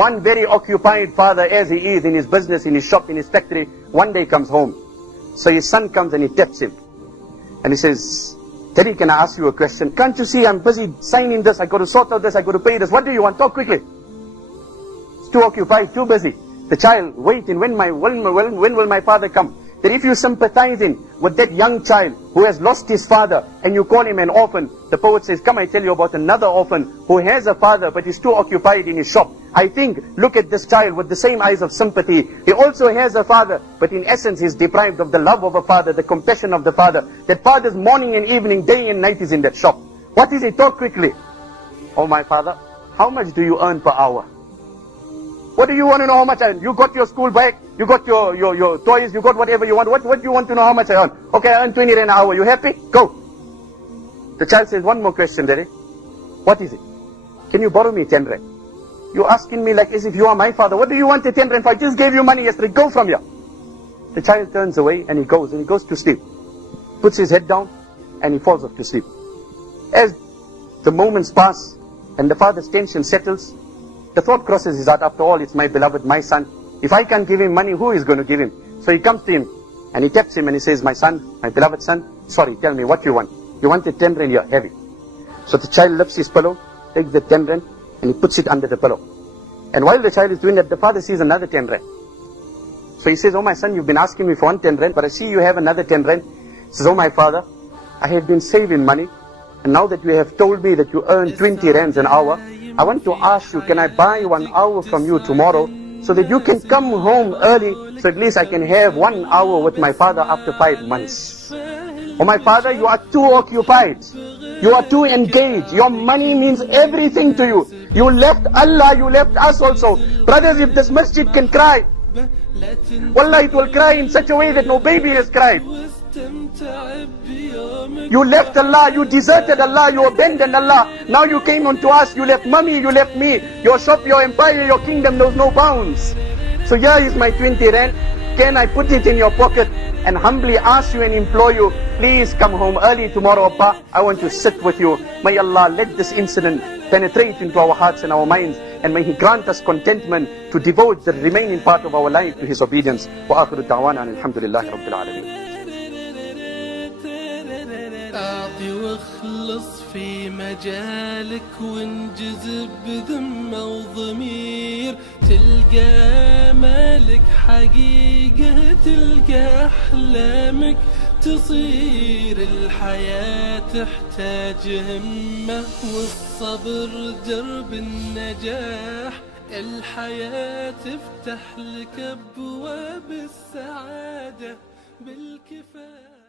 One very occupied father, as he is in his business, in his shop, in his factory, one day comes home. So his son comes and he taps him. And he says, Daddy, can I ask you a question? Can't you see I'm busy signing this, I got to sort out this, I got to pay this. What do you want? Talk quickly. It's too occupied, too busy. The child waiting, when will my father come? That if you sympathizing with that young child who has lost his father and you call him an orphan, the poet says, come I tell you about another orphan who has a father but is too occupied in his shop. I think, look at this child with the same eyes of sympathy. He also has a father, but in essence he's deprived of the love of a father, the compassion of the father. That father's morning and evening, day and night is in that shop. What is it? Talk quickly. Oh my father, how much do you earn per hour? What do you want to know how much I earn? You got your school bag, you got your toys, you got whatever you want. What do you want to know how much I earn? Okay, I earn 20 rand an hour. You happy? Go. The child says, one more question, Daddy. What is it? Can you borrow me 10 rand? You're asking me like as if you are my father. What do you want the 10 rand for? I just gave you money yesterday. Go from here. The child turns away and he goes to sleep. Puts his head down and he falls off to sleep. As the moments pass and the father's tension settles, the thought crosses his heart, after all, it's my beloved, my son. If I can't give him money, who is going to give him? So he comes to him and he taps him and he says, my son, my beloved son, sorry, tell me what you want. You want the 10 rand, you're heavy. So the child lifts his pillow, takes the 10 rand and he puts it under the pillow. And while the child is doing that, the father sees another 10 rand. So he says, oh my son, you've been asking me for one 10 rand, but I see you have another 10 rand. He says, oh my father, I have been saving money. And now that you have told me that you earn 20 rands an hour, I want to ask you, can I buy 1 hour from you tomorrow so that you can come home early so at least I can have 1 hour with my father after 5 months. Oh my father, you are too occupied. You are too engaged. Your money means everything to you. You left Allah, you left us also. Brothers, if this masjid can cry, wallah, it will cry in such a way that no baby has cried. You left Allah, you deserted Allah, you abandoned Allah. Now you came on to us, you left mommy, you left me. Your shop, your empire, your kingdom knows no bounds. So here is my 20 rand. Can I put it in your pocket and humbly ask you and implore you, please come home early tomorrow, Appa. I want to sit with you. May Allah let this incident penetrate into our hearts and our minds, and may He grant us contentment to devote the remaining part of our life to His obedience. Wa akhiru da'wana alhamdulillahi rabbil alameen. أعطي واخلص في مجالك وانجذب بذمة وضمير، تلقى مالك حقيقة، تلقى أحلامك تصير. الحياة تحتاج همة والصبر درب النجاح. الحياة تفتح لك أبواب السعادة بالكفاية.